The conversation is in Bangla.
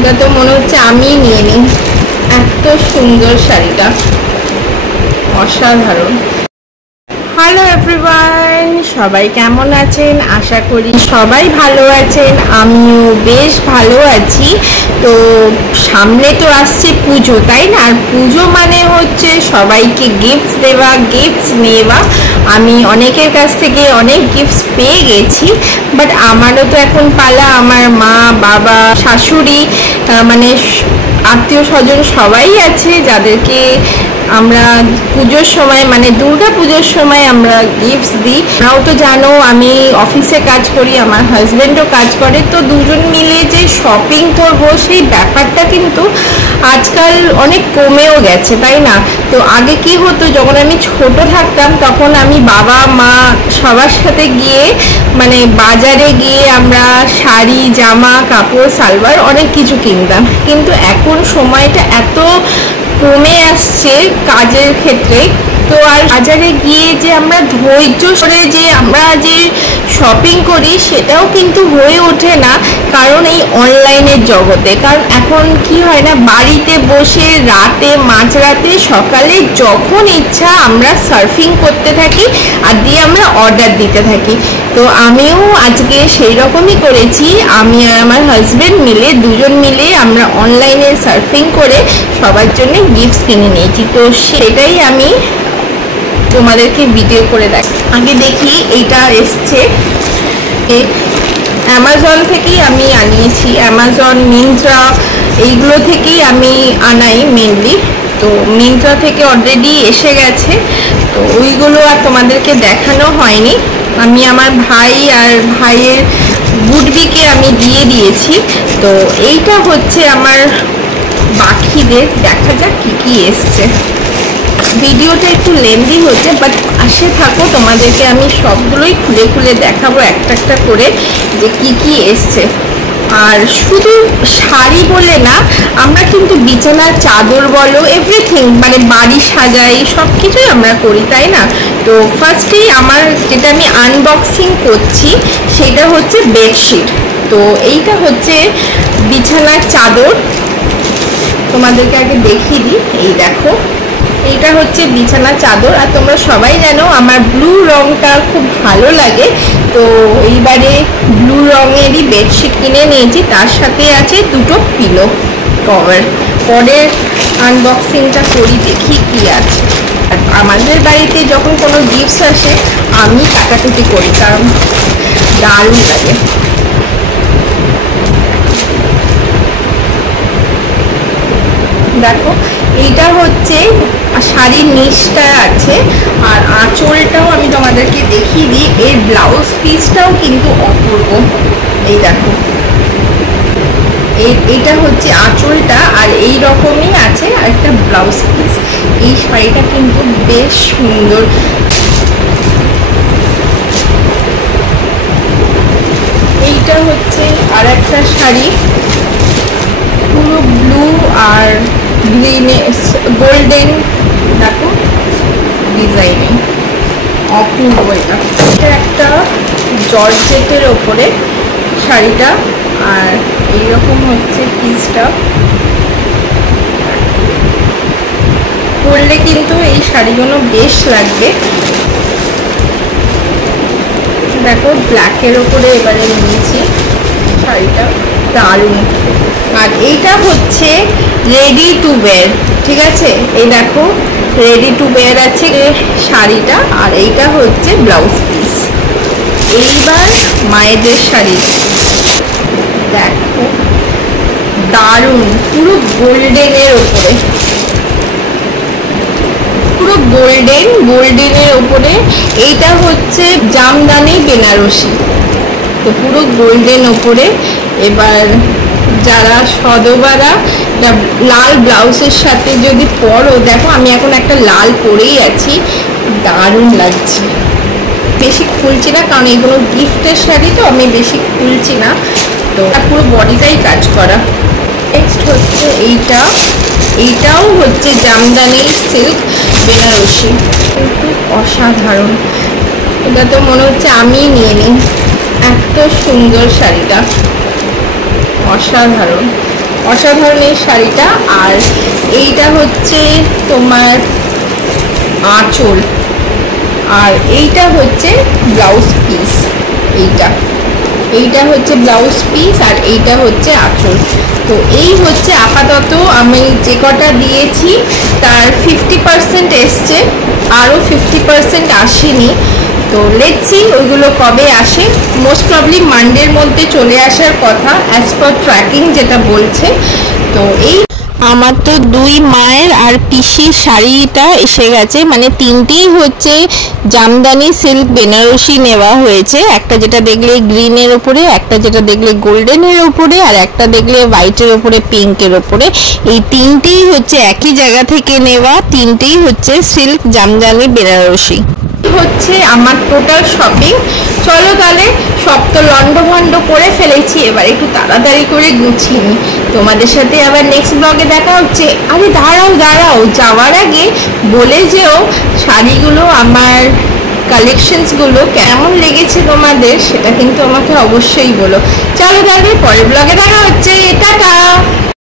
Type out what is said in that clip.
এটা তো মনে হচ্ছে আমি নিয়ে নিই, এত সুন্দর শাড়িটা, অসাধারণ। হ্যালো এভরিওয়ান, সবাই কেমন আছেন? আশা করি সবাই ভালো আছেন, আমিও বেশ ভালো আছি। তো সামনে তো আসছে পুজো, তাই না? আর পুজো মানে হচ্ছে সবাইকে গিফটস দেওয়া, গিফটস নেওয়া। আমি অনেকের কাছ থেকে অনেক গিফটস পেয়ে গেছি, বাট আমারও তো এখন পালা। আমার মা, বাবা, শাশুড়ি, মানে আত্মীয় স্বজন সবাই আছে যাদেরকে আমরা পুজোর সময়, মানে দুর্গা পুজোর সময় আমরা গিফটস দিই। তাও তো জানো আমি অফিসে কাজ করি, আমার হাজব্যান্ডও কাজ করে, তো দুজন মিলে যে শপিং করব সেই ব্যাপারটা কিন্তু আজকাল অনেক কমেও গেছে, তাই না? তো আগে কি হতো, যখন আমি ছোট থাকতাম তখন আমি বাবা মা সবার সাথে গিয়ে, মানে বাজারে গিয়ে আমরা শাড়ি, জামা কাপড়, সালোয়ার অনেক কিছু কিনতাম। কিন্তু এখন সময়টা এত কমে আসছে কাজের ক্ষেত্রে, তো আর বাজারে গিয়ে যে আমরা ধৈর্য ধরে যে আমরা যে শপিং করি সেটাও কিন্তু হয়ে ওঠে না, কারণ এই অনলাইনের জগতে। কারণ এখন কি হয় না, বাড়িতে বসে রাতে, মাঝরাতে, সকালে যখন ইচ্ছা আমরা সার্ফিং করতে থাকি আর দিয়ে আমরা অর্ডার দিতে থাকি। তো আমিও আজকে সেই রকমই করেছি। আমি আর আমার হাজব্যান্ড মিলে, দুজন মিলে আমরা অনলাইনে সার্ফিং করে সবার জন্য গিফটস কিনে নিয়েছি। তো সেটাই আমি তোমাদেরকে ভিডিও করে দেখি। আগে দেখি, এইটা এসছে অ্যামাজন থেকেই আমি আনিয়েছি, অ্যামাজন, মিন্ত্রা, এইগুলো থেকেই আমি আনাই মেনলি। তো মিন্ত্রা থেকে অলরেডি এসে গেছে, তো ওইগুলো আর তোমাদেরকে দেখানো হয়নি। আমি আমার ভাই আর ভাইয়ের বুটবিকে আমি দিয়ে দিয়েছি। তো এইটা হচ্ছে আমার বাকিদের, দেখা যাক কি কি এসছে। ভিডিওটা একটু লেন্দি হচ্ছে, বাট পাশে থাকো, তোমাদেরকে আমি সবগুলোই খুলে খুলে দেখাবো একটা একটা করে যে কি কি এসছে। আর শুধু শাড়ি বলে না, আমরা কিন্তু বিছানার চাদর বলো, এভরিথিং, মানে বাড়ি সাজাই, সব কিছুই আমরা করি, তাই না? তো ফার্স্টেই আমার যেটা আমি আনবক্সিং করছি সেটা হচ্ছে বেডশিট। তো এইটা হচ্ছে বিছানার চাদর, তোমাদেরকে আগে দেখিয়ে দিই। এই দেখো, এইটা হচ্ছে বিছানা চাদর। আর তোমরা সবাই জানো আমার ব্লু রংটা খুব ভালো লাগে, তো এইবারে ব্লু রঙেরই বেডশিট কিনে নিয়েছি, তার সাথে আছে দুটো পিলো কভার। পরের আনবক্সিংটা করি, দেখি কি আছে। আর আমাদের বাড়িতে যখন কোনো গিফটস আসে আমি কাটাকুটি করি, কারণ দারুণ লাগে। দেখো, এইটা হচ্ছে শাড়ির নিচটা আছে, আর আঁচলটাও আমি তোমাদেরকে দেখিয়ে দিই। এর ব্লাউজ পিসটাও কিন্তু অপূর্ব। এই দেখো, এইটা হচ্ছে আঁচলটা, আর এই রকমই আছে আরেকটা ব্লাউজ পিস। এই শাড়িটা কিন্তু বেশ সুন্দর। এইটা হচ্ছে আর একটা শাড়ি, পুরো ব্লু আর গ্রিনে, গোল্ডেন, দেখো ডিজাইনিং, অপূর্ব। এটা একটা জর্জেটের ওপরে শাড়িটা, আর এইরকম হচ্ছে পিসটা। পরলে কিন্তু এই শাড়িগুলো বেশ লাগবে। দেখো, ব্ল্যাকের ওপরে এবারে নিয়েছি শাড়িটা, দারুণ। আর এইটা হচ্ছে রেডি টু ওয়্যার, ঠিক আছে? এই দেখো, রেডি টু ওয়্যার আছে শাড়িটা, আর এইটা হচ্ছে ব্লাউজ পিস। এইবার মায়েদের শাড়ি দেখো, দারুণ, পুরো গোল্ডেনের ওপরে, পুরো গোল্ডেনের ওপরে। এইটা হচ্ছে জামদানি বেনারসি, তো পুরো গোল্ডেন ওপরে। এবার যারা সদবারা লাল ব্লাউজের সাথে যদি পরো, দেখো আমি এখন একটা লাল পরেই আছি, দারুণ লাগছে। বেশি খুলছি না, কারণ এগুলো গিফটের শাড়ি, তো আমি বেশি খুলছি না। তো পুরো বডিটাই কাজ করা। নেক্সট হচ্ছে এইটা, এইটাও হচ্ছে জামদানি সিল্ক বেনারসি, কিন্তু অসাধারণ। এটা তো মনে হচ্ছে আমি নিয়ে নিই, এত সুন্দর শাড়িটা, অসাধারণ। অসাধারণ এই শাড়িটা। আর এইটা হচ্ছে তোমার আঁচল, আর এইটা হচ্ছে ব্লাউজ পিস। এইটা হচ্ছে ব্লাউজ পিস আর এইটা হচ্ছে আঁচল। তো এই হচ্ছে আপাতত আমি যে কটা দিয়েছি তার 50% এসছে, আরও 50% আসেনি। তো লেটস সি ওইগুলো কবে আসে। মোস্ট প্রবলি মানডের মধ্যে চলে আসার কথা অ্যাজ পার ট্র্যাকিং যেটা বলছে। তো এই আমার তো দুই মায়ের আর পিসির শাড়িটা এসে গেছে, মানে তিনটেই হচ্ছে জামদানি সিল্ক বেনারসি নেওয়া হয়েছে। একটা যেটা দেখলে গ্রিনের ওপরে, একটা যেটা দেখলে গোল্ডেনের ওপরে, আর একটা দেখলে হোয়াইটের ওপরে পিঙ্কের ওপরে। এই তিনটেই হচ্ছে একই জায়গা থেকে নেওয়া, তিনটেই হচ্ছে সিল্ক জামদানি বেনারসি। হচ্ছে আমার টোটাল শপিং। চলো তাহলে সব তো লন্ডভন্ড করে ফেলেছি, এবার একটু তাড়াতাড়ি করে গুছিয়ে নিই। তোমাদের সাথে আবার নেক্সট ব্লগে দেখা হচ্ছে। আরে দাঁড়াও, যাওয়ার আগে বলে যেও শাড়িগুলো, আমার কালেকশনসগুলো কেমন লেগেছে তোমাদের, সেটা কিন্তু আমাকে অবশ্যই বলো। চলো তাহলে পরের ব্লগে দেখা হচ্ছে, টাটা।